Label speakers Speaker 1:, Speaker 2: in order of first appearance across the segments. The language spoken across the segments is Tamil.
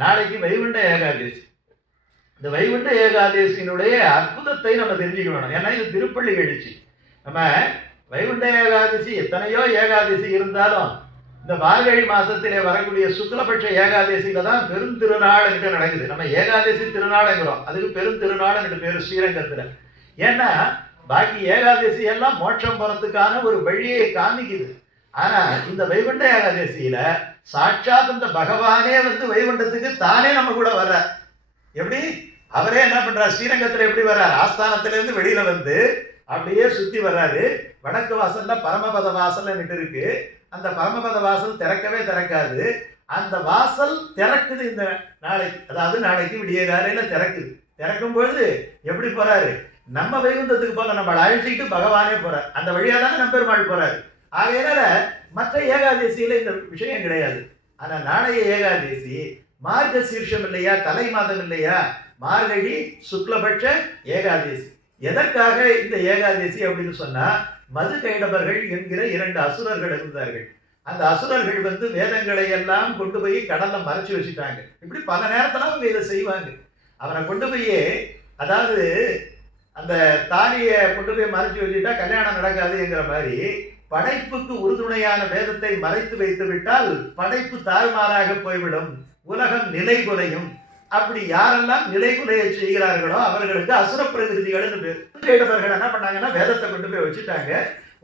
Speaker 1: நாளைக்கு வைகுண்ட ஏகாதசி. இந்த வைகுண்ட ஏகாதசியினுடைய அற்புதத்தை நம்ம தெரிஞ்சுக்கணும். ஏன்னா இது திருப்பள்ளி எழுச்சி. நம்ம வைகுண்ட ஏகாதசி எத்தனையோ ஏகாதசி இருந்தாலும் இந்த மார்கழி மாசத்திலே வரக்கூடிய சுக்லபட்ச ஏகாதசியில தான் பெருந்திருநாள் என்று நடக்குது. நம்ம ஏகாதசி திருநாளுங்கிறோம். அதுக்கு பெருந்திருநாள் என்று பேர் ஸ்ரீரங்கத்தில். ஏன்னா பாக்கி ஏகாதசி எல்லாம் மோட்சம் போறதுக்கான ஒரு வழியை காமிக்குது. ஆனா இந்த வைகுண்ட ஏகாதசியில சாட்சாத் இந்த பகவானே வந்து வைகுண்டத்துக்கு தானே நம்ம கூட வர்றார். எப்படி? அவரே என்ன பண்றார்? ஸ்ரீரங்கத்துல எப்படி வர்றார்? ஆஸ்தானத்துல இருந்து வெளியில வந்து அப்படியே சுத்தி வர்றாரு. வடக்கு வாசல்ல பரமபத வாசல்னு இருக்கு. அந்த பரமபத வாசல் திறக்கவே திறக்காது. அந்த வாசல் திறக்குது இந்த நாளைக்கு. அதாவது நாளைக்கு விடிய காலையில திறக்குது. திறக்கும் பொழுது எப்படி போறாரு? நம்ம வைகுந்தத்துக்கு போல நம்ம அழைச்சிட்டு பகவானே போறார். அந்த வழியா தானே நம்பெருமாள் போறாரு? ஆகையினால மற்ற ஏகாதசியில இந்த விஷயம் கிடையாது. ஆனா நாளைய ஏகாதசி மார்க சீர்ஷம் இல்லையா தலை மாதம் இல்லையா? மார்கழி சுக்லபட்ச ஏகாதசி. எதற்காக இந்த ஏகாதசி அப்படின்னு சொன்னா மது கைடபர்கள் என்கிற இரண்டு அசுரர்கள் இருந்தார்கள். அந்த அசுரர்கள் வந்து வேதங்களை எல்லாம் கொண்டு போய் கடல்ல மறைச்சு வச்சுட்டாங்க. இப்படி பல நேரத்தில் அவங்க இதை செய்வாங்க. அவனை கொண்டு போய் அதாவது அந்த தாலியை கொண்டு போய் மறைச்சு வச்சுட்டா கல்யாணம் நடக்காதுங்கிற மாதிரி படைப்புக்கு உறுதுணையான வேதத்தை மறைத்து வைத்துவிட்டால் படைப்பு தாறுமாறாக போய்விடும். உலகம் நிலை குலையும் அப்படி யாரெல்லாம் நிலைகுலைய செய்கிறார்களோ அவர்களுக்கு அசுர பிரகிருதிகள்னு பேர். என்ன பண்ணாங்கன்னா வேதத்தை கொண்டு போய் வச்சுட்டாங்க.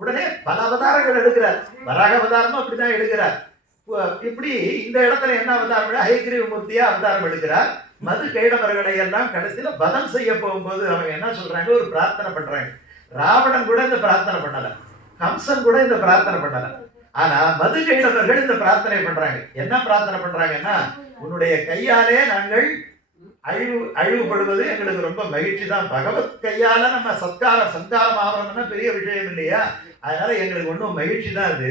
Speaker 1: உடனே பல அவதாரங்கள் எடுக்கிறார். வராக அவதாரமும் அப்படிதான் எடுக்கிறார். இப்படி இந்த இடத்துல என்ன அவதாரம்? ஹைகிரீவ மூர்த்தியா அவதாரம் எடுக்கிறார். மது கைடவர்களை எல்லாம் கடைசியில வதம் செய்ய போகும்போது அவங்க என்ன சொல்றாங்க? ஒரு பிரார்த்தனை பண்றாங்க. ராவணன் கூட இந்த பிரார்த்தனை பண்ணலை. கம்சன் கூட இந்த பிரார்த்தனை பண்ணல. ஆனா மதுகைடவர்கள் இந்த பிரார்த்தனை பண்றாங்க. என்ன பிரார்த்தனை பண்றாங்கன்னா உன்னுடைய கையாலே நாங்கள் அழிவு அழிவுபடுவது எங்களுக்கு ரொம்ப மகிழ்ச்சி தான் பகவத் கையால நம்ம சத்காரம் சத்காரம் ஆகிறோம்னா பெரிய விஷயம் இல்லையா? அதனால எங்களுக்கு ஒன்றும் மகிழ்ச்சி தான் அது.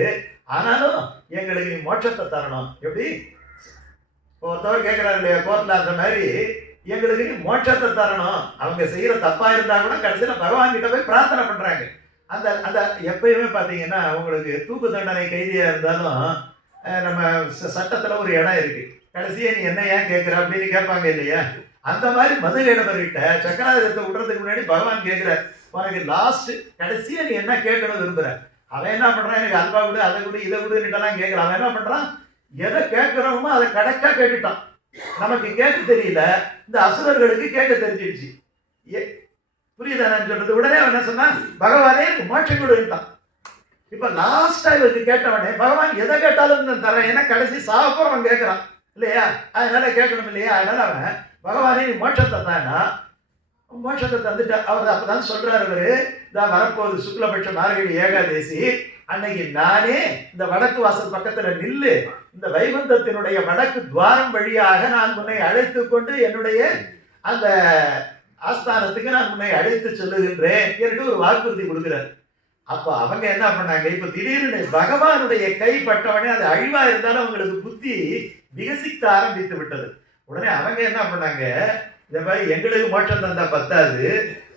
Speaker 1: ஆனாலும் எங்களுக்கு நீ மோட்சத்தை தரணும். எப்படி? ஒருத்தவர் கேட்குறாரு இல்லையா கோர்ட்டில் அந்த மாதிரி எங்களுக்கு நீ மோட்சத்தை தரணும். அவங்க செய்கிற தப்பாக இருந்தால் கூட கடைசியில் பகவான் கிட்ட போய் பிரார்த்தனை பண்ணுறாங்க அந்த அந்த எப்பயுமே பார்த்தீங்கன்னா உங்களுக்கு தூக்கு தண்டனை கைதியாக இருந்தாலும் நம்ம ச- ஒரு இடம் இருக்குது கடைசியாக நீ என்ன ஏன் கேட்குற அப்படின்னு கேட்பாங்க இல்லையா? அந்த மாதிரி மதுகைடவர்கிட்ட சக்கராதிரத்தை விடுறதுக்கு முன்னாடி பகவான் கேட்கிறார் உனக்கு லாஸ்ட் கடைசியாக நீ என்ன கேட்கணும் விரும்புகிற அவன் என்ன பண்ணுறான் எனக்கு அல்வா கொடு அதை கொடு இதை கொடுன்னுட்டெல்லாம் கேட்குறான் அவன் என்ன பண்ணுறான் எதை கேட்கிறோமோ அதை கரெக்டா கேட்டுட்டான். நமக்கு கேட்க தெரியல. இந்த அசுரர்களுக்கு கேட்க தெரிஞ்சிடுச்சு. ஏ புரியுதா நான் சொல்றது? உடனே அவன் என்ன சொன்னான்? பகவானே மோட்சம் கொடுத்தான் இப்ப லாஸ்டா இவருக்கு கேட்டவனே பகவான் எதை கேட்டாலும் நான் தரேன் ஏன்னா கடைசி சாப்பிட்றவன் அவன் கேட்கறான். இல்லையா? அதனால கேட்கணும் இல்லையா? அதனால அவன் பகவானே நீ மோட்சத்தை தானா மோட்சத்தை தந்துட்ட. அவர் அப்பதான் சொல்றாரு அவரு நான் வரப்போகுது சுக்லபட்ச மார்கழி ஏகாதேசி. அன்னைக்கு நானே இந்த வடக்கு வாசல் பக்கத்துல நில்லு இந்த வைகுந்தத்தினுடைய வடக்கு துவாரம் வழியாக நான் உன்னை அழைத்து கொண்டு என்னுடைய அந்த ஆஸ்தானத்துக்கு நான் உன்னை அழைத்து சொல்லுகின்றேன் என்று ஒரு வாக்குறுதி கொடுக்கிறார். அப்போ அவங்க என்ன பண்ணாங்க? இப்போ திடீர்னு பகவானுடைய கை பட்டவனே அது அழிவா இருந்தாலும் அவங்களுக்கு புத்தி விகசிக்க ஆரம்பித்து விட்டது. உடனே அவங்க என்ன பண்ணாங்க? இந்த மாதிரி எங்களுக்கு மோட்சம் தந்தா பத்தாது.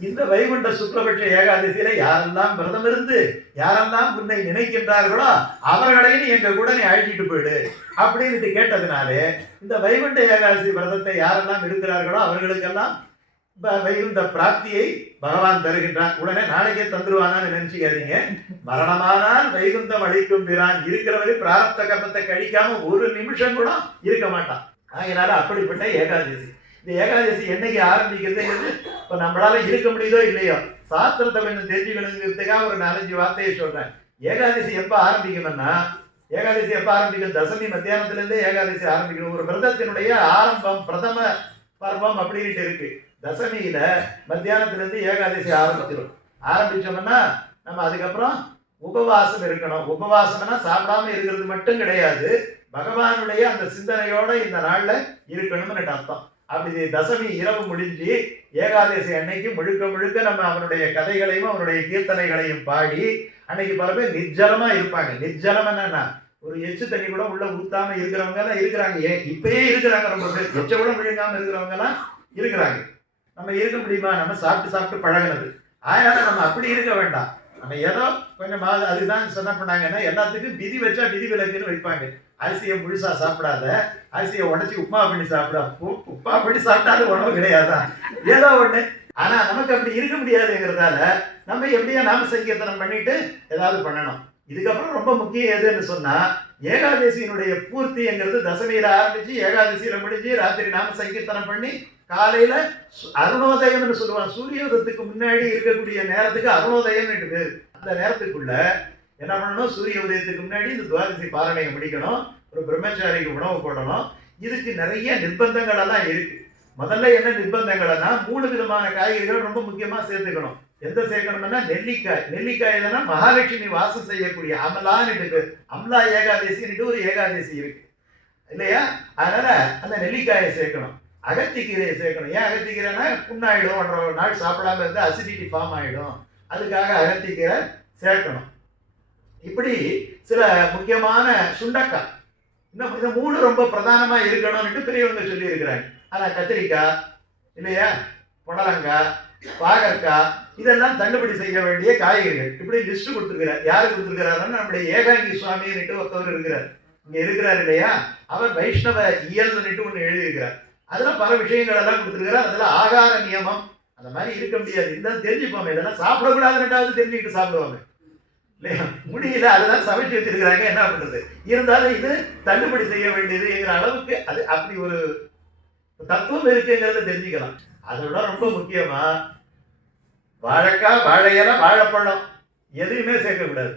Speaker 1: இந்த வைகுண்ட சுக்லபட்ச ஏகாதசியில யாரெல்லாம் விரதம் இருந்து யாரெல்லாம் உன்னை நினைக்கின்றார்களோ அவர்களையும் எங்க கூட நீ அழைச்சிட்டு போயிடு அப்படின்னுட்டு கேட்டதுனாலே இந்த வைகுண்ட ஏகாதசி விரதத்தை யாரெல்லாம் இருக்கிறார்களோ அவர்களுக்கெல்லாம் ப- பிராப்தியை பகவான் தருகின்றான் உடனே நாளைக்கே தந்துருவானான்னு நினைச்சுக்காதீங்க. மரணமானால் வைகுந்தம் அழிக்கும் பிரான் இருக்கிறவரை பிராரப்த கர்மத்தை கழிக்காம ஒரு நிமிஷம் கூட இருக்க மாட்டான். ஆகினால அப்படிப்பட்ட ஏகாதசி. இந்த ஏகாதசி என்னைக்கு ஆரம்பிக்கிறதுங்கிறது இப்போ நம்மளால இருக்க முடியுதோ இல்லையோ? சாஸ்திரத்தை கொஞ்சம் தெரிஞ்சுக்கணுங்கிறதுக்காக ஒரு நாலஞ்சு வார்த்தையை சொல்றேன். ஏகாதசி எப்போ ஆரம்பிக்கணும்னா ஏகாதசி எப்போ ஆரம்பிக்கும்? தசமி மத்தியானத்துல இருந்தே ஏகாதசி ஆரம்பிக்கணும். ஒரு விரதத்தினுடைய ஆரம்பம் பிரதம பருவம் அப்படின்ட்டு இருக்கு. தசமியில மத்தியானத்துலேருந்து ஏகாதசி ஆரம்பிச்சிடும் ஆரம்பிச்சோம்னா நம்ம அதுக்கப்புறம் உபவாசம் இருக்கணும். உபவாசம்னா சாப்பிடாம இருக்கிறது மட்டும் கிடையாது. பகவானுடைய அந்த சிந்தனையோட இந்த நாளில் இருக்கணும்னு அர்த்தம். அப்படி தசமி இரவு முடிஞ்சு ஏகாதசி அன்னைக்கு முழுக்க முழுக்க நம்ம அவனுடைய கதைகளையும் அவனுடைய கீர்த்தனைகளையும் பாடி அன்னைக்கு பல பேர் நிர்ஜலமா இருப்பாங்க. நிர்ஜலம் என்னன்னா ஒரு எச்சு தண்ணி கூட உள்ள ஊத்தாம இருக்கிறவங்க எல்லாம் இருக்கிறாங்க. ஏன்? இப்பயே இருக்கிறாங்க ரொம்ப பேர். எச்ச கூட விழுங்காம இருக்கிறவங்க எல்லாம் இருக்கிறாங்க. நம்ம இருக்க முடியுமா? நம்ம சாப்பிட்டு சாப்பிட்டு பழகினது. அதனால நம்ம அப்படி இருக்க வேண்டாம். நம்ம ஏதோ கொஞ்சம் அதுதான் சொன்ன பண்ணாங்கன்னா எல்லாத்துக்கும் விதி வச்சா விதி விலக்குன்னு வைப்பாங்க. அரிசியை முழுசா சாப்பிடாத. அரிசியை உடச்சி உப்புமா பண்ணி சாப்பிடா. உ- உப்புமா பண்ணி சாப்பிட்டாலும் உணவு கிடையாதான் ஏதோ ஒண்ணு. ஆனா நமக்கு அப்படி இருக்க முடியாதுங்கிறதால நம்ம எப்படியா நாம சங்கீர்த்தனம் பண்ணிட்டு ஏதாவது பண்ணணும். இதுக்கப்புறம் ரொம்ப முக்கியம் எதுன்னு சொன்னா ஏகாதசியினுடைய பூர்த்திங்கிறது தசமியில ஆரம்பிச்சு ஏகாதசியில முடிஞ்சு ராத்திரி நாம சங்கீர்த்தனம் பண்ணி காலையில சு- அருணோதயம்னு சொல்லுவாங்க. சூரியோதயத்துக்கு முன்னாடி இருக்கக்கூடிய நேரத்துக்கு அருணோதயம்னு பேர். அந்த நேரத்துக்குள்ள என்ன பண்ணணும்? சூரிய உதயத்துக்கு முன்னாடி இந்த துவாதசி பாரணையை முடிக்கணும். ஒரு பிரம்மச்சாரிக்கு உணவு போடணும். இதுக்கு நிறைய நிர்பந்தங்கள் எல்லாம் இருக்கு. முதல்ல என்ன நிர்பந்தங்கள்னா மூணு விதமான காய்கறிகள் ரொம்ப முக்கியமா சேர்த்துக்கணும். எந்த சேர்க்கணும்னா நெல்லிக்காய். நெல்லிக்காய் எதுனா மகாலட்சுமி வாசம் செய்யக்கூடிய அமலான்னு பேர் அமலா ஏகாதசின்னுட்டு ஒரு ஏகாதசி இருக்கு. இல்லையா? அதனால அந்த நெல்லிக்காயை சேர்க்கணும். அகத்திக்கீரையை சேர்க்கணும். ஏன் அகத்திக்கீரைனா புண்ணாயிடும். ஒன்றரை ஒரு நாள் சாப்பிடாம இருந்தால் அசிடிட்டி ஃபார்ம் ஆகிடும் அதுக்காக அகத்திக்கீரை சேர்க்கணும். இப்படி சில முக்கியமான சுண்டக்காய். இன்னும் இந்த மூணு ரொம்ப பிரதானமாக இருக்கணும்னுட்டு பெரியவங்க சொல்லியிருக்கிறாங்க. ஆனால் கத்திரிக்காய் இல்லையா? புடலங்காய் பாகற்காய் இதெல்லாம் தள்ளுபடி செய்ய வேண்டிய காய்கறிகள். இப்படி லிஸ்ட் கொடுத்துருக்கிறார். யாரு கொடுத்துருக்கிறாருன்னா நம்முடைய ஏகாங்கி சுவாமின்னுட்டு ஒருத்தவர் இருக்கிறார். இங்க இருக்கிறார் இல்லையா? அவர் வைஷ்ணவ இயல்னுட்டு ஒன்று எழுதியிருக்கிறார். அதெல்லாம் பல விஷயங்கள் எல்லாம் கொடுத்துருக்கிறார். அதெல்லாம் ஆகார நியமம் அந்த மாதிரி இருக்க முடியாது. இருந்தாலும் தெரிஞ்சுப்போமே. இதெல்லாம் சாப்பிடக்கூடாதுன்னுட்டாவது தெரிஞ்சுக்கிட்டு சாப்பிடுவாங்க. இல்லையா? முடியல அதுதான் சமைச்சு வச்சிருக்கிறாங்க. என்ன பண்றது? இருந்தாலும் இது தள்ளுபடி செய்ய வேண்டியதுங்கிற அளவுக்கு அது அப்படி ஒரு தத்துவம் இருக்குங்கிறத தெரிஞ்சுக்கலாம். அதோட ரொம்ப முக்கியமா வாழைக்காய் வாழையில வாழைப்பழம் எதையுமே சேர்க்கக்கூடாது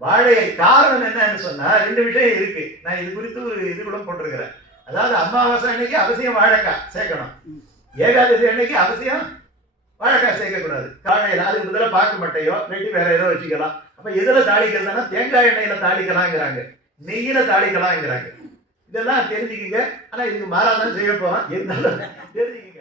Speaker 1: வாழையை காரணம் என்னன்னு சொன்னா ரெண்டு விஷயம் இருக்கு. நான் இது குறித்து ஒரு இது கூட போட்டிருக்கிறேன். அதாவது அமாவாசை அன்னைக்கு அவசியம் வாழைக்காய் சேர்க்கணும். ஏகாதசி அன்னைக்கு அவசியம் வாழைக்காய் சேர்க்கக்கூடாது காலையில் அதுக்கு பதிலாக பாக்கு மட்டையோ இல்லாட்டி வேற ஏதோ வச்சுக்கலாம். அப்போ இதில் தாளிக்கிறதுனா தேங்காய் எண்ணெயில் தாளிக்கலாங்கிறாங்க. நெய்யில் தாளிக்கலாங்கிறாங்க. இதெல்லாம் தெரிஞ்சுக்கிங்க. ஆனால் இதுக்கு மாறாதான் செய்ய போறோம் இருந்தாலும் தெரிஞ்சுக்கிங்க.